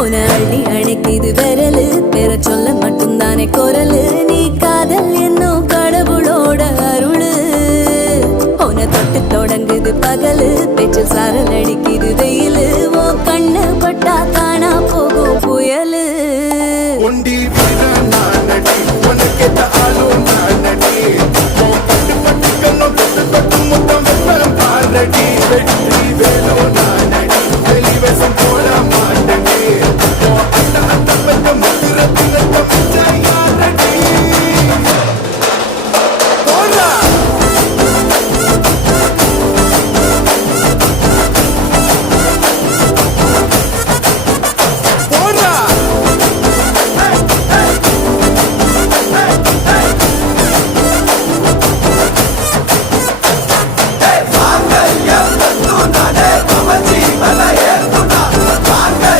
உன அள்ளி அணைக்குது விரலு பெற சொல்ல மட்டும்தானே குரலு நீ காதல் என்னும் கடவுளோட அருளு உன தொட்டு தொடங்குது பகலு பேச்சில் சாரல் அடிக்குது வெயிலு ஓ கண்ணு பட்டா காணா போகும் புயலு ஒண்டி வீரன் நானடி உனக்கேத்த ஆளும் நானடி பட்டு பட்டு கண்ணம் தொட்டு தொட்டு முத்தம் வெப்பம் பாரடி வெற்றி வேலோ நான்